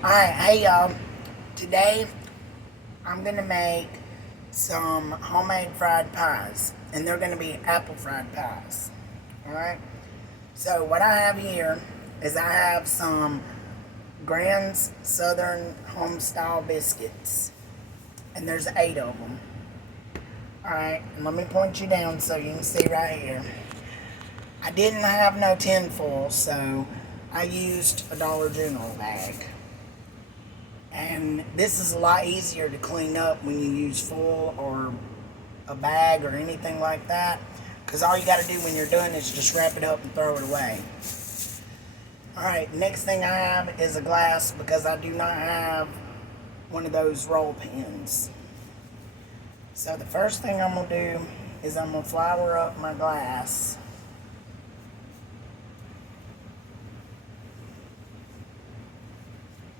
Alright, hey y'all. Today I'm gonna make some homemade fried pies, and they're gonna be apple fried pies. Alright? So, what I have here is I have some Grand's Southern Homestyle biscuits, and there's 8 of them. Alright, let me point you down so you can see right here. I didn't have no tin foil, so I used a Dollar General bag. And this is a lot easier to clean up when you use foil or a bag or anything like that, because all you got to do when you're done is just wrap it up and throw it away. Alright, next thing I have is a glass, because I do not have one of those roll pins. So the first thing I'm going to do is I'm going to flour up my glass.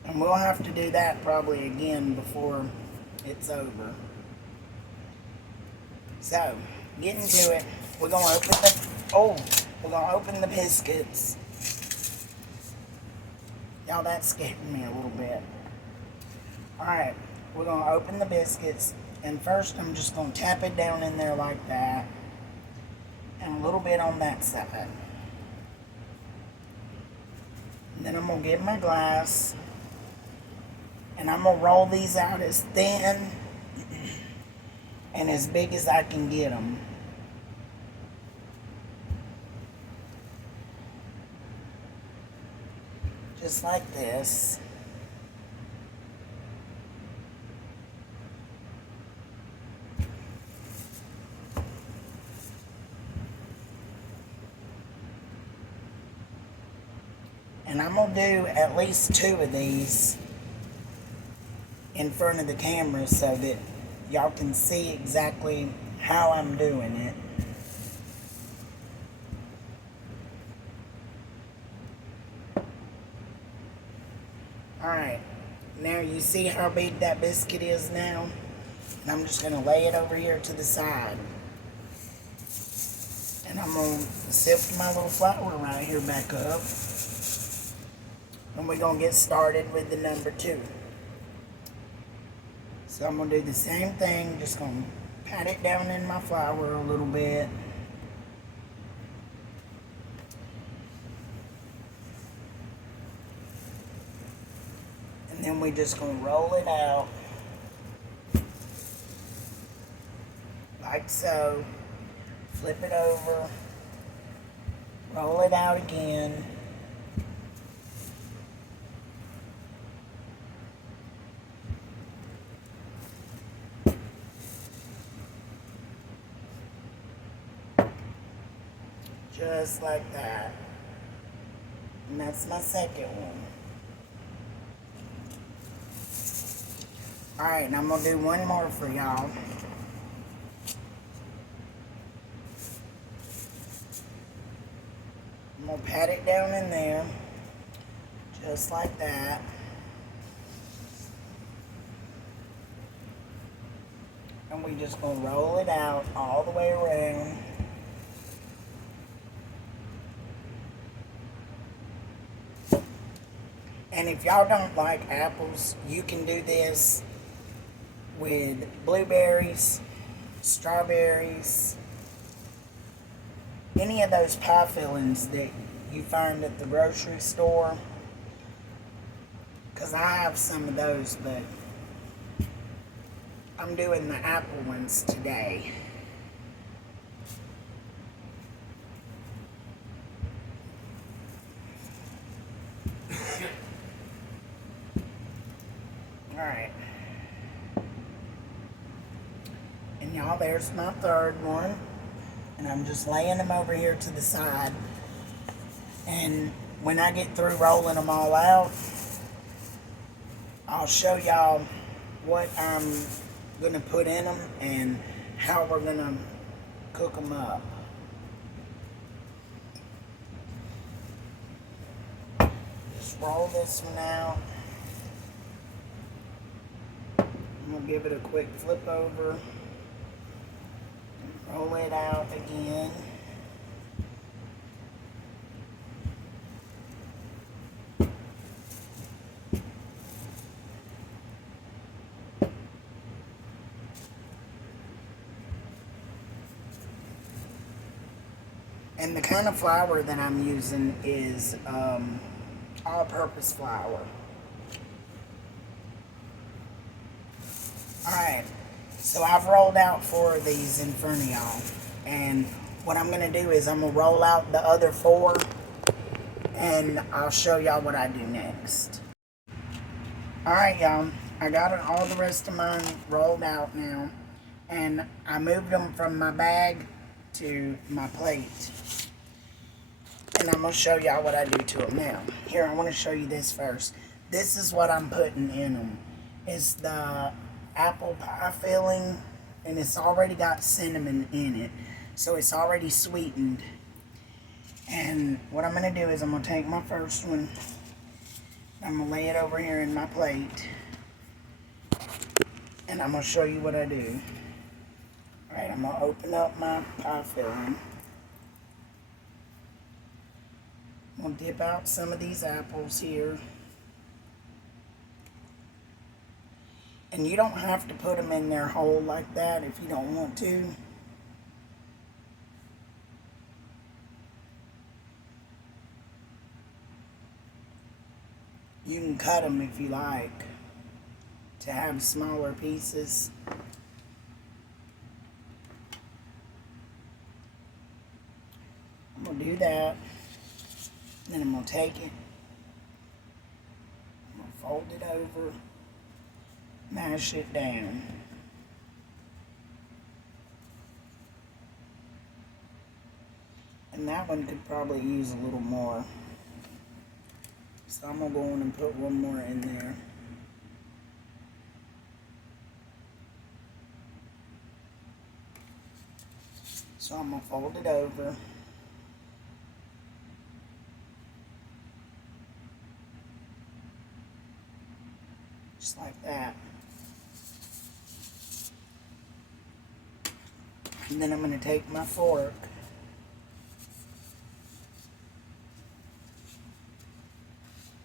And we'll have to do that probably again before it's over. So, getting to it, we're gonna open the biscuits. Y'all, that scared me a little bit. Alright, we're gonna open the biscuits, and first I'm just gonna tap it down in there like that, and a little bit on that side. And then I'm gonna get my glass, and I'm gonna roll these out as thin and as big as I can get them. Just like this. And I'm going to do at least 2 of these in front of the camera so that y'all can see exactly how I'm doing it. Alright, now you see how big that biscuit is now? And I'm just going to lay it over here to the side. And I'm going to sift my little flour right here back up. And we're going to get started with the number 2. So I'm going to do the same thing, just going to pat it down in my flour a little bit. And then we're just going to roll it out like so. Flip it over, roll it out again. Just like that. And that's my second one. Alright, and I'm going to do one more for y'all. I'm going to pat it down in there. Just like that. And we just going to roll it out all the way around. And if y'all don't like apples, you can do this with blueberries, strawberries, any of those pie fillings that you find at the grocery store. Because I have some of those, but I'm doing the apple ones today. Alright. And y'all, there's my third one. And I'm just laying them over here to the side. And when I get through rolling them all out, I'll show y'all what I'm going to put in them and how we're going to cook them up. Just roll this one out. I'm going to give it a quick flip over. Roll it out again. And the kind of flour that I'm using is all-purpose flour. Alright, so I've rolled out 4 of these in front of y'all. And what I'm going to do is I'm going to roll out the other 4 and I'll show y'all what I do next. Alright y'all, I got all the rest of mine rolled out now. And I moved them from my bag to my plate. And I'm going to show y'all what I do to them now. Here, I want to show you this first. This is what I'm putting in them. It's the apple pie filling, and it's already got cinnamon in it. So it's already sweetened. And what I'm going to do is I'm going to take my first one. I'm going to lay it over here in my plate. And I'm going to show you what I do. Alright, I'm going to open up my pie filling. I'm going to dip out some of these apples here. And you don't have to put them in there whole like that if you don't want to. You can cut them if you like to have smaller pieces. I'm going to do that. Then I'm going to take it. I'm going to fold it over. Mash it down. And that one could probably use a little more. So I'm going to go in and put one more in there. So I'm going to fold it over. Just like that. And then I'm going to take my fork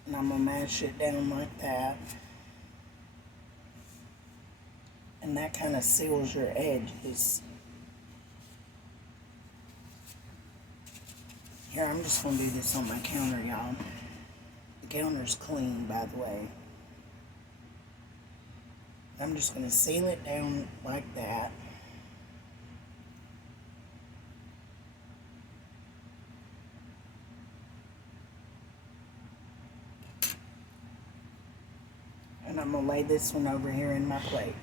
and I'm going to mash it down like that. And that kind of seals your edges. Here, I'm just going to do this on my counter, y'all. The counter's clean, by the way. I'm just going to seal it down like that. And I'm going to lay this one over here in my plate.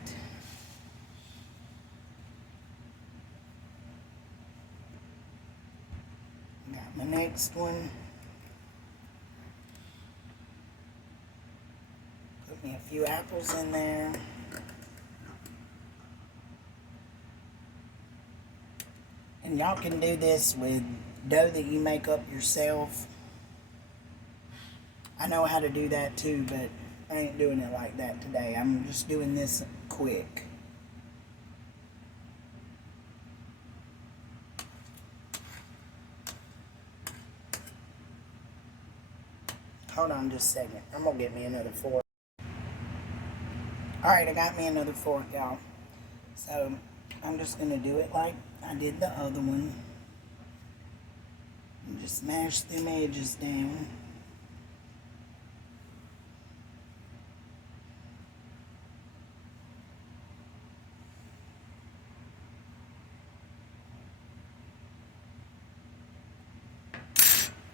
Got my next one. Put me a few apples in there. And y'all can do this with dough that you make up yourself. I know how to do that too, but I ain't doing it like that today. I'm just doing this quick. Hold on just a second. I'm going to get me another fork. Alright, I got me another fork, y'all. So, I'm just going to do it like I did the other one. And just mash them edges down.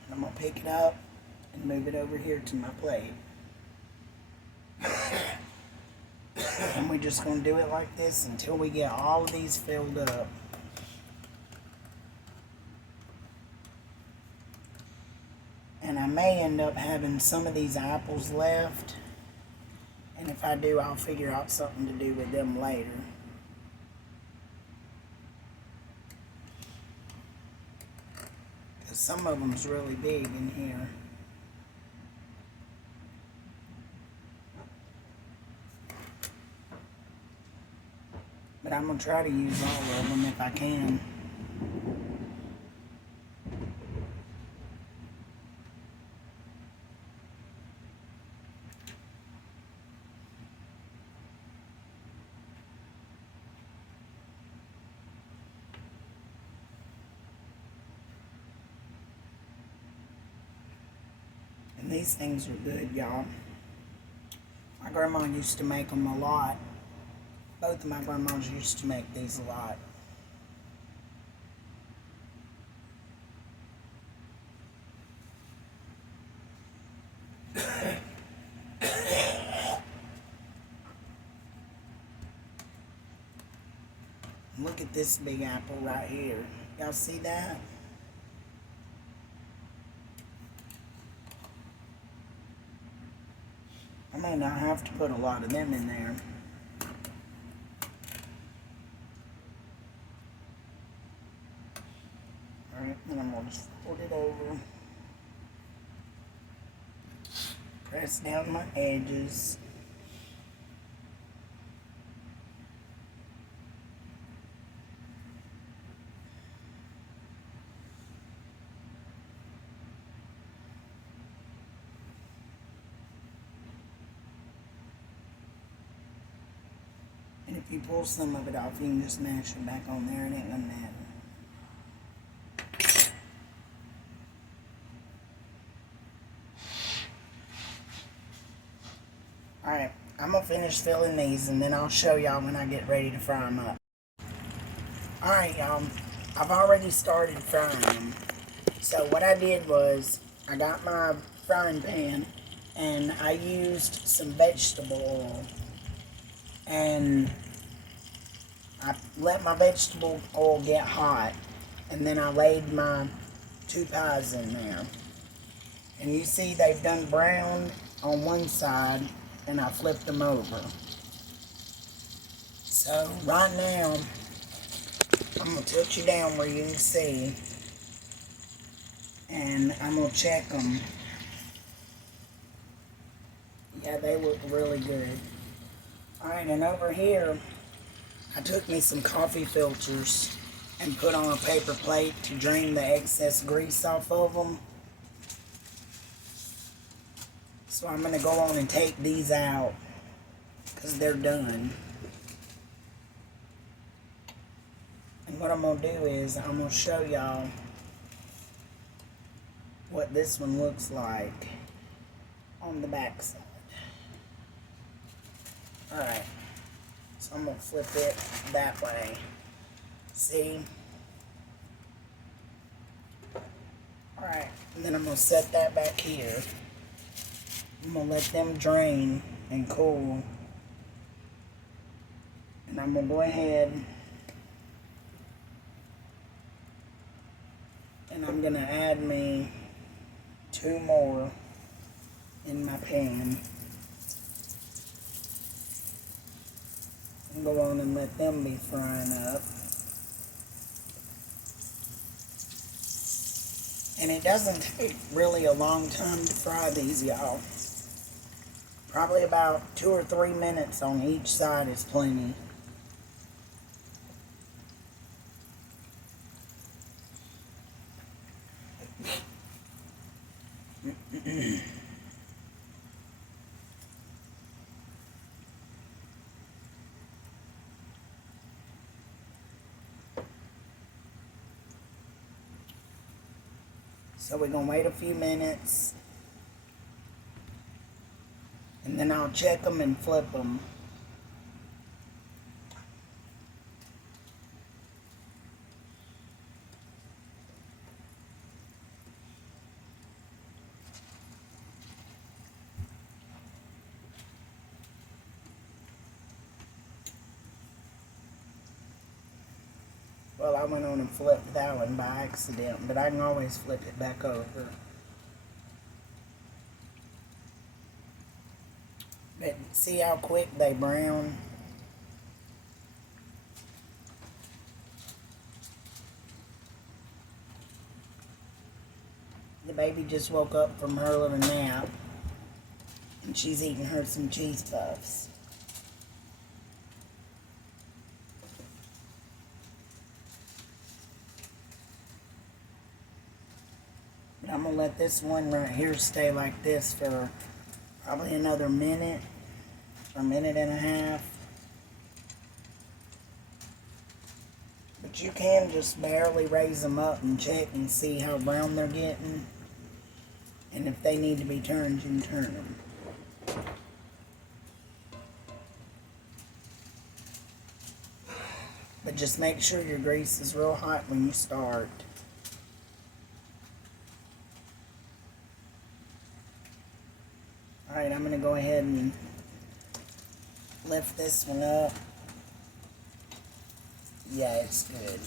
And I'm going to pick it up and move it over here to my plate. And we're just going to do it like this until we get all of these filled up. And I may end up having some of these apples left. And if I do, I'll figure out something to do with them later. Because some of them's really big in here. But I'm going to try to use all of them if I can. These things are good, y'all. My grandma used to make them a lot. Both of my grandmas used to make these a lot. Look at this big apple right here. Y'all see that? I may not have to put a lot of them in there. Alright, then I'm going to just fold it over. Press down my edges. And if you pull some of it off, you can just mash it back on there. It ain't gonna matter. Alright, I'm gonna finish filling these and then I'll show y'all when I get ready to fry them up. Alright, y'all. I've already started frying them. So what I did was, I got my frying pan and I used some vegetable oil. And I let my vegetable oil get hot. And then I laid my 2 pies in there. And you see they've done brown on one side and I flipped them over. So right now, I'm going to tilt you down where you can see. And I'm going to check them. Yeah, they look really good. Alright, and over here, I took me some coffee filters and put on a paper plate to drain the excess grease off of them. So I'm going to go on and take these out because they're done. And what I'm going to do is I'm going to show y'all what this one looks like on the back side. Alright, so I'm going to flip it that way. See? Alright, and then I'm going to set that back here. I'm going to let them drain and cool. And I'm going to go ahead and I'm going to add me 2 more in my pan. And go on and let them be frying up. And it doesn't take really a long time to fry these, y'all. Probably about 2 or 3 minutes on each side is plenty. So we're going to wait a few minutes. And then I'll check them and flip them. Well, I went on and flipped that one by accident, but I can always flip it back over. But see how quick they brown? The baby just woke up from her little nap, and she's eating her some cheese puffs. But I'm going to let this one right here stay like this for probably another minute, or a minute and a half. But you can just barely raise them up and check and see how brown they're getting. And if they need to be turned, you can turn them. But just make sure your grease is real hot when you start. Alright, I'm going to go ahead and lift this one up. Yeah, it's good.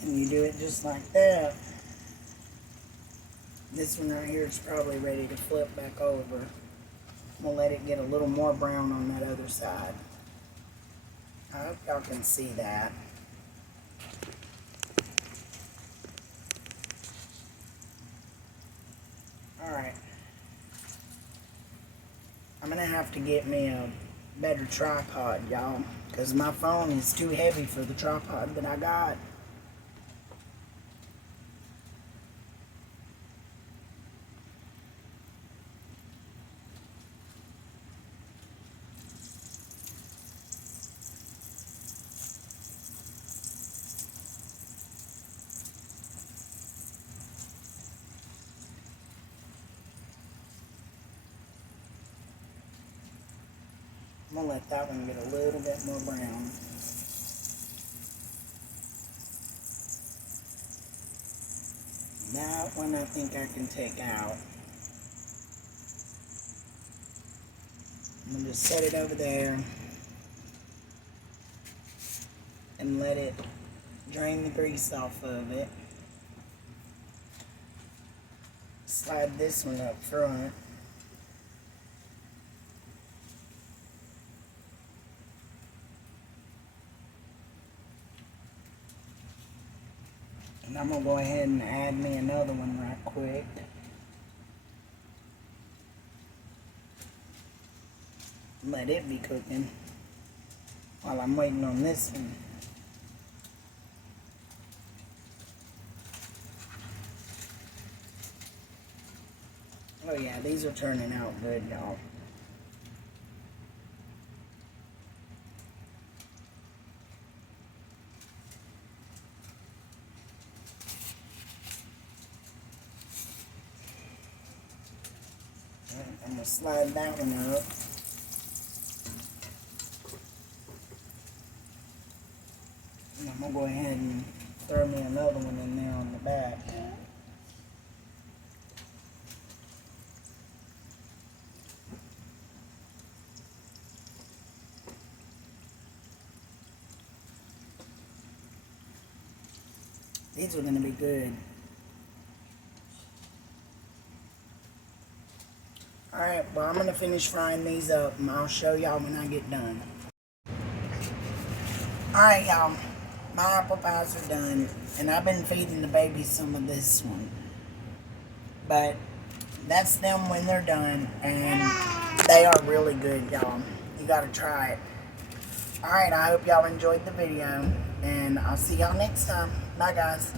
And you do it just like that. This one right here is probably ready to flip back over. We'll let it get a little more brown on that other side. I hope y'all can see that. Alright. I'm going to have to get me a better tripod, y'all, because my phone is too heavy for the tripod that I got. I'm going to let that one get a little bit more brown. That one I think I can take out. I'm going to just set it over there and let it drain the grease off of it. Slide this one up front. And I'm going to go ahead and add me another one right quick. Let it be cooking while I'm waiting on this one. Oh yeah, these are turning out good, y'all. I'm going to slide that one up. And I'm going to go ahead and throw me another one in there on the back. These are going to be good. Alright, well I'm going to finish frying these up and I'll show y'all when I get done. Alright y'all, my apple pies are done and I've been feeding the babies some of this one. But that's them when they're done and they are really good, y'all. You got to try it. Alright, I hope y'all enjoyed the video and I'll see y'all next time. Bye guys.